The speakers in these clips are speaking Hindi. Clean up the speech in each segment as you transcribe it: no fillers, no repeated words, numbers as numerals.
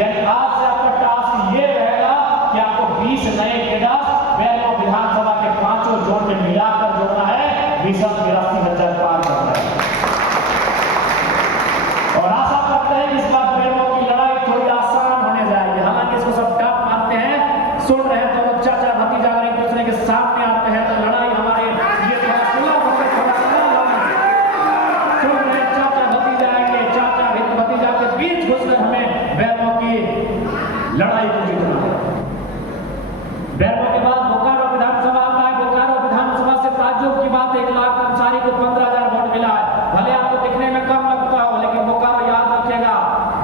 यानी आज से आपका टास्क ये रहेगा कि आपको 20 नए कैडर बेलमो विधानसभा के 5 जोन में मिलाकर जोड़ना है, 20-82,000 पार करना है। और आशा करते हैं कि इस बार बेलमो की लड़ाई थोड़ी आसान होने जाएगी। हालांकि इसको सब टफ मानते हैं, सुन रहे हैं दोनों चाचा भतीजा अगर एक दूसरे के सामने आते हैं तो लड़ाई हमारे ये थोड़ा खुला होकर थोड़ा सुन रहे हैं चाचा भतीजा आएंगे, चाचा भतीजा के बीच घुसकर हमें बेलमो की लड़ाई को जीतना है। बेलमो के बाद बोकारो विधानसभा आता है। बोकारो विधानसभा से ताज्जुब की बात 1 लाख कर्मचारी को 15,000 वोट मिला है। भले आपको दिखने में कम लगता हो, लेकिन बोकारो याद रखिएगा,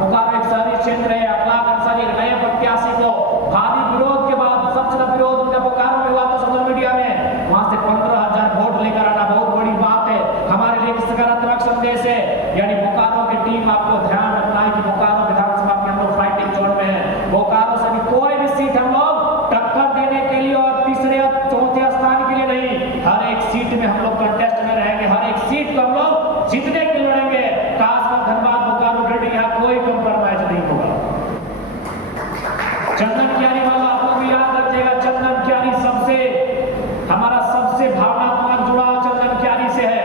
बोकारो एक शहरी क्षेत्र है। 8 लाख कर्मचारी नए प्रत्याशी को भारी विरोध के बाद, सबसे ज्यादा विरोध उनका बोकारो में हुआ था सोशल मीडिया में, वहां से 15,000 वोट लेकर आना बहुत बड़ी बात है, हमारे लिए सकारात्मक संदेश है। यानी बोकारो की टीम, आपको ध्यान रखना है कि बोकारो विधानसभा के हम लोग फाइटिंग जोन में है। बोकारो से भी कोई भी सीट हम लोग टक्कर देने के लिए और तीसरे और चौथे स्थान के लिए नहीं, हर एक सीट में हम लोग कंटेस्ट में रहेंगे, हर एक सीट को हम लोग जीतने के लिए लड़ेंगे। खासकर धनबाद बोकारो ग्रेड, यहाँ कोई कंप्रोमाइज नहीं होगा। चंदन क्यारी वाला आप लोग भी याद रखिएगा, चंदन क्यारी हमारा सबसे भावनात्मक जुड़ाव चंदन क्यारी से है।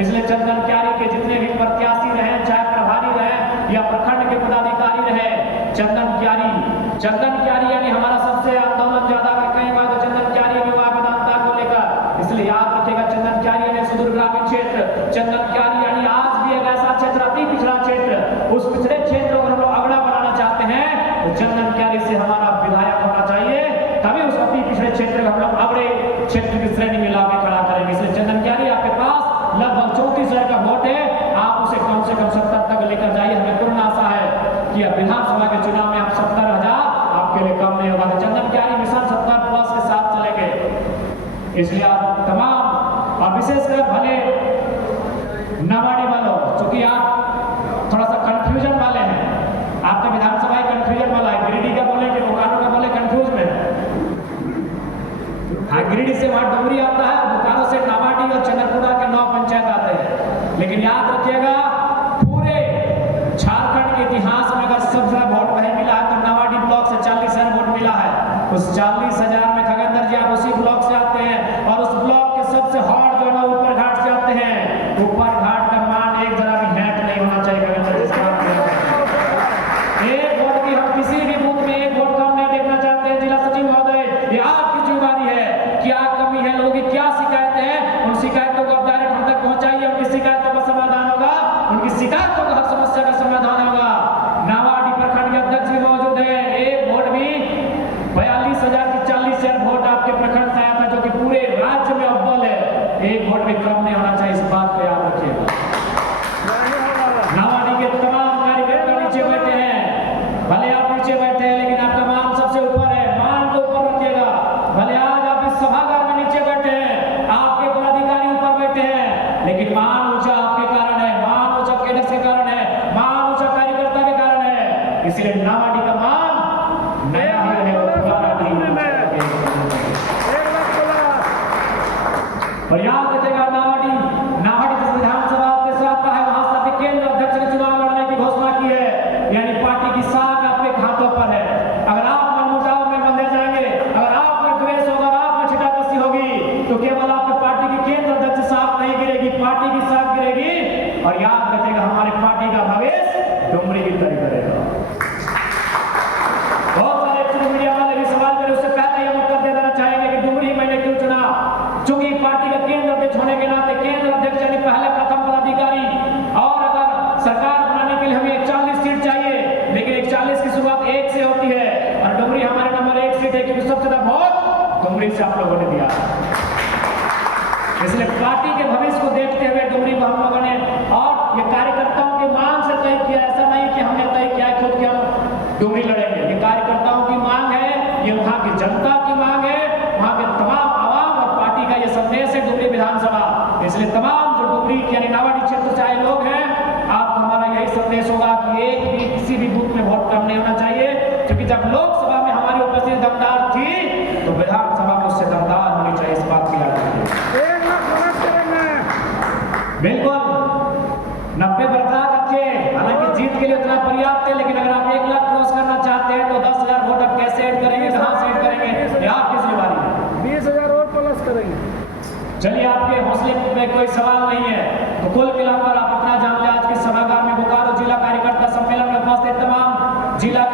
इसलिए चंदन क्यारी के जितने भी प्रत्याशी रहे, चाहे प्रभारी रहे या प्रखंड के पदाधिकारी रहे, चंदन क्यारी यानी हमारा सबसे आंदोलन ज्यादा अगर कहीं बात तो चंदन क्यारी विवाह वेदांता को लेकर। इसलिए याद रखिएगा चंदन क्यारी यानी सुदूर ग्रामीण क्षेत्र, चंदन क्यारी यानी आज भी एक ऐसा क्षेत्र, अति पिछड़ा क्षेत्र, उस पिछड़े क्षेत्र को हम लोग अगड़ा बनाना चाहते हैं तो चंदन क्यारी से हमारा विधायक होना चाहिए, तभी उस अति पिछड़े क्षेत्र को हम लोग अगड़े क्षेत्र की श्रेणी में लाके खड़ा करेंगे। इसलिए चंदन क्यारी आपके पास लगभग 34,000 का वोट है, आप उसे कम से कम 70 तक लेकर जाइए। हमें पूर्ण आशा है कि विधानसभा के चुनाव में आप 70,000 आपके लिए कम नहीं होगा। तो चंदन क्यारी मिशन 70+ के साथ चलेंगे। इसलिए आप तमाम और विशेषकर भले नावाडी वालों, चूंकि आप थोड़ा सा कंफ्यूजन वाले हैं, आपका विधानसभा कंफ्यूजन वाला है, गिरिडीह का बोले कि बोकारो का बोले, कंफ्यूज में है। हाँ, गिरिडीह से वहां डुमरी आता है, बोकारो से नावाडी और चंद्रपुरा के 9 पंचायत आते हैं। लेकिन याद रखिएगा, पूरे झारखंड के इतिहास में अगर सबसे ज्यादा वोट नहीं मिला है तो नावाडी ब्लॉक से 40,000 वोट मिला है। उस 40,000 में खगेंद्र जी आप उसी ब्लॉक से आते हैं और उस ब्लॉक के सबसे हॉट जो है ऊपर घाट से आते हैं। ऊपर घाट का मान एक जरा भी हैट नहीं होना चाहिए खगेंद्र जी। एक वोट की हम किसी भी बूथ में एक वोट कम नहीं देखना चाहते हैं। जिला सचिव महोदय, ये आपकी जिम्मेदारी है, क्या कमी है, लोगों की क्या शिकायतें हैं, उन शिकायतों को डायरेक्ट हम तक पहुंचाइए। उनकी शिकायतों का समाधान होगा, उनकी शिकायतों का हर समस्या का समाधान होगा। नावाडी प्रखंड के अध्यक्ष भी मौजूद है, एक वोट भी 42,000 की 40,000 वोट आपके प्रखंड से आया था, जो कि पूरे राज्य में अव्वल है। एक वोट भी कम नहीं होना चाहिए, इस बात को याद रखिएगा। नावाडी के तमाम कार्यकर्ता नीचे बैठे हैं, भले आप नीचे बैठे हैं लेकिन आपका मान सबसे ऊपर है, मान को ऊपर रखिएगा। भले आज आप इस सभागार में नीचे बैठे हैं, आपके पदाधिकारी ऊपर बैठे हैं, लेकिन मान ऊंचा आपके कारण है, मान ऊंचा कैडर के कारण है, मान ऊंचा कार्यकर्ता के कारण है। इसलिए नावाडी का मान नया ही है, पुराना नहीं। और याद रखिएगा, नावाडी जिस विधानसभा के साथ है, वहां से आपके केंद्र अध्यक्ष ने चुनाव लड़ने की घोषणा की है, यानी पार्टी की साख आपके हाथों पर है। अगर आप मनमुटाव में बंधे जाएंगे, अगर आप में द्वेष होगा, आप में छिटाकसी होगी, तो केवल आपकी पार्टी की केंद्र अध्यक्ष साख नहीं गिरेगी, पार्टी की साख गिरेगी। और याद रखिएगा, हमारी पार्टी का भविष्य डुमरी की तय करेगा। बहुत सारे मीडिया वाले भी सवाल करें, उससे पहले हम उत्तर दे देना चाहेंगे कि डुमरी मैंने क्यों चुना। चूंकि पार्टी का केंद्र अध्यक्ष होने के नाते, केंद्र अध्यक्ष यानी पहले प्रथम पदाधिकारी, और अगर सरकार बनाने के लिए हमें 40 सीट चाहिए, लेकिन 41 की शुरुआत 1 से होती है और डुमरी हमारे नंबर 1 सीट है, क्योंकि सबसे ज्यादा वोट डुमरी से आप लोगों ने दिया। इसलिए पार्टी के भविष्य को देखते हुए डुमरी को हम लोगों ने, और ये कार्यकर्ताओं की मांग से तय किया, ऐसा नहीं कि हमने तय किया खुद कि हम डुमरी लड़ेंगे। ये कार्यकर्ताओं की मांग है, ये वहां की जनता की मांग है, वहां के तमाम आवाम और पार्टी का ये संदेश है डुमरी विधानसभा। इसलिए तमाम जो डुमरी यानी नावाडी क्षेत्र से आए लोग हैं, आपको हमारा यही संदेश होगा कि एक भी किसी भी बूथ में वोट कम नहीं होना चाहिए, क्योंकि जब लोकसभा में हमारी उपस्थिति दमदार थी तो विधानसभा में उससे दमदार होनी चाहिए, इस बात की याद रखिए। बिल्कुल 90 बरकरार रखिए, हालांकि जीत के लिए उतना पर्याप्त है, लेकिन अगर आप 1 लाख क्रॉस प्लस करना चाहते हैं तो 10,000 वोट अब कैसे ऐड करेंगे, कहाँ से ऐड करेंगे, ये आपकी जिम्मेवारी है। 20,000 और प्लस करेंगे। चलिए, आपके हौसले में कोई सवाल नहीं है। तो कुल मिलाकर आप इतना जान लें, आज के सभागार में बोकारो जिला कार्यकर्ता सम्मेलन में उपस्थित तमाम जिला